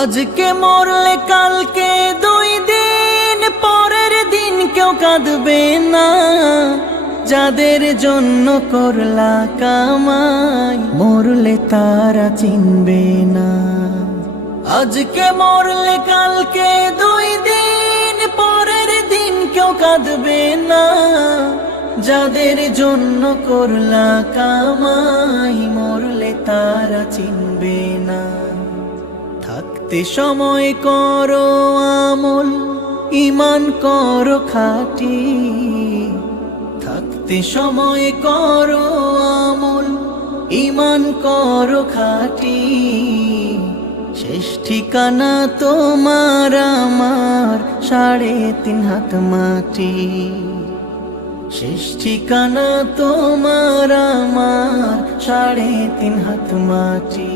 আজকে মরলে কালকে 2 দিন পরের দিন কেউ কাঁদবে না। যাদের জন্য করলা কামাই মরলে তারা চিনবে না। আজকে মরলে কালকে 2 দিন পরের দিন কেউ কাঁদবে না। যাদের জন্য করলা কামাই মরলে তারা চিনবে না। থাকতে সময় করো আমল, ঈমান করো খাঁটি। থাকতে সময় করো আমল, ঈমান করো খাঁটি। শেষ ঠিকানা তোমার আমার 3.5 হাত মাটি। শেষ ঠিকানা তোমার আমার 3.5 হাত মাটি।